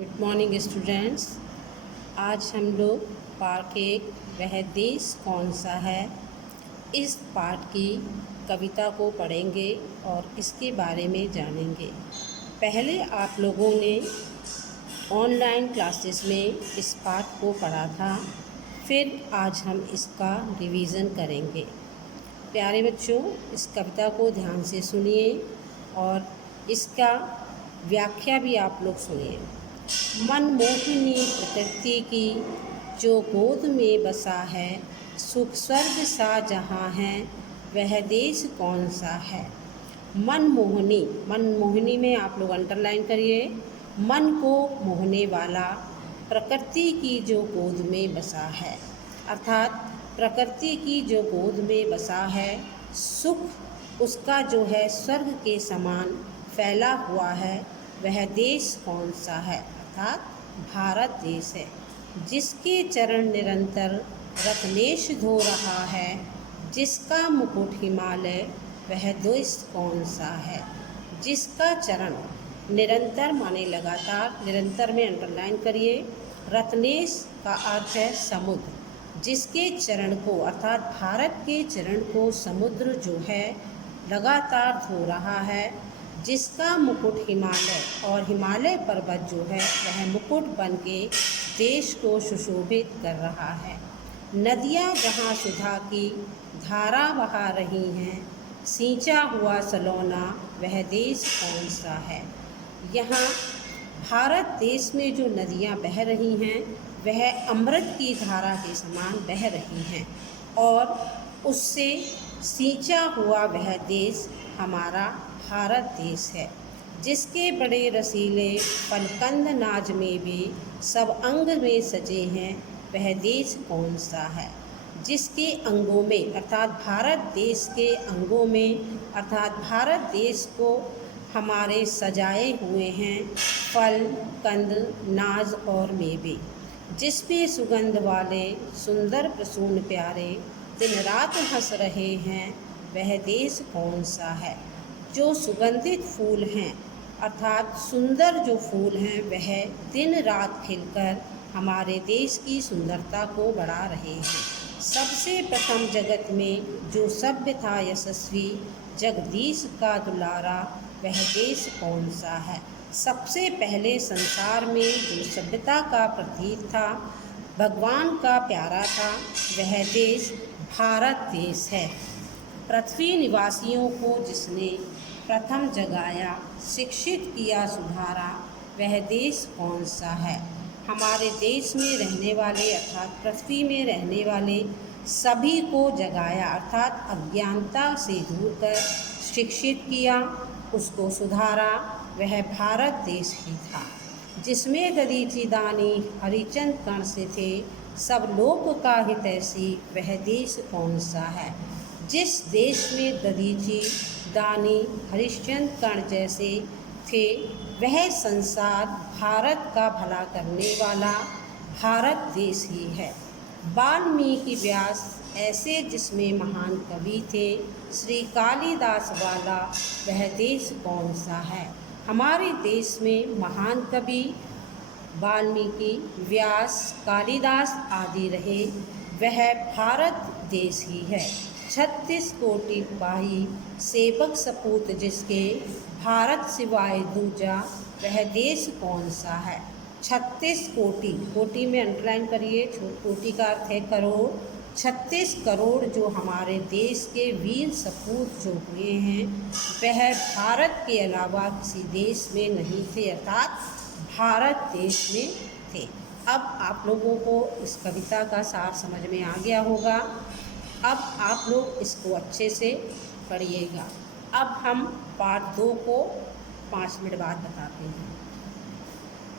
Good morning students. आज हम लोग पार्ट एक वह देश कौन सा है इस पाठ की कविता को पढ़ेंगे और इसके बारे में जानेंगे। पहले आप लोगों ने ऑनलाइन क्लासेस में इस पाठ को पढ़ा था, फिर आज हम इसका रिवीज़न करेंगे। प्यारे बच्चों, इस कविता को ध्यान से सुनिए और इसका व्याख्या भी आप लोग सुनिए। मनमोहिनी प्रकृति की जो गोद में बसा है, सुख स्वर्ग सा जहाँ है, वह देश कौन सा है। मनमोहिनी, मनमोहिनी में आप लोग अंडरलाइन करिए। मन को मोहने वाला, प्रकृति की जो गोद में बसा है, अर्थात प्रकृति की जो गोद में बसा है, सुख उसका जो है स्वर्ग के समान फैला हुआ है, वह देश कौन सा है, अर्थात भारत देश है। जिसके चरण निरंतर रत्नेश धो रहा है, जिसका मुकुट हिमालय, वह देश कौन सा है। जिसका चरण, निरंतर माने लगातार, निरंतर में अंडरलाइन करिए। रत्नेश का अर्थ है समुद्र। जिसके चरण को अर्थात भारत के चरण को समुद्र जो है लगातार धो रहा है, जिसका मुकुट हिमालय, और हिमालय पर्वत जो है वह मुकुट बन के देश को सुशोभित कर रहा है। नदियाँ जहाँ सुधा की धारा बहा रही हैं, सींचा हुआ सलोना, वह देश कौन सा है। यहाँ भारत देश में जो नदियाँ बह रही हैं वह अमृत की धारा के समान बह रही हैं और उससे सींचा हुआ वह देश हमारा भारत देश है। जिसके बड़े रसीले पलकंद नाज में भी सब अंग में सजे हैं, वह देश कौन सा है। जिसके अंगों में अर्थात भारत देश के अंगों में अर्थात भारत देश को हमारे सजाए हुए हैं फल, कंद, नाज और मेवे। जिस पे सुगंध वाले सुंदर प्रसून प्यारे दिन रात हंस रहे हैं, वह देश कौन सा है। जो सुगंधित फूल हैं अर्थात सुंदर जो फूल हैं वह दिन रात खिलकर हमारे देश की सुंदरता को बढ़ा रहे हैं। सबसे प्रथम जगत में जो सभ्य था यशस्वी, जगदीश का दुलारा, वह देश कौन सा है। सबसे पहले संसार में जो सभ्यता का प्रतीक था, भगवान का प्यारा था, वह देश भारत देश है। पृथ्वी निवासियों को जिसने प्रथम जगाया, शिक्षित किया, सुधारा, वह देश कौन सा है। हमारे देश में रहने वाले अर्थात पृथ्वी में रहने वाले सभी को जगाया अर्थात अज्ञानता से दूर कर शिक्षित किया, उसको सुधारा, वह भारत देश ही था। जिसमें दधीचि दानी हरिचंद कर्ण से थे, सब लोक का हितैषी, वह देश कौन सा है। जिस देश में दधीचि दानी हरिश्चंद्र कर्ण जैसे थे, वह संसार भारत का भला करने वाला भारत देश ही है। वाल्मीकि व्यास ऐसे जिसमें महान कवि थे, श्री कालिदास वाला, वह देश कौन सा है। हमारे देश में महान कवि वाल्मीकि, व्यास, कालिदास आदि रहे, वह भारत देश ही है। 36 कोटि पाही सेवक सपूत जिसके, भारत सिवाय दूजा, वह देश कौन सा है। 36 कोटि, कोटि में अंडरलाइन करिए, कोटि का अर्थ है करोड़। 36 करोड़ जो हमारे देश के वीर सपूत जो हुए हैं, वह भारत के अलावा किसी देश में नहीं थे अर्थात भारत देश में थे। अब आप लोगों को इस कविता का सार समझ में आ गया होगा। अब आप लोग इसको अच्छे से पढ़िएगा। अब हम पार्ट 2 को 5 मिनट बाद बताते हैं।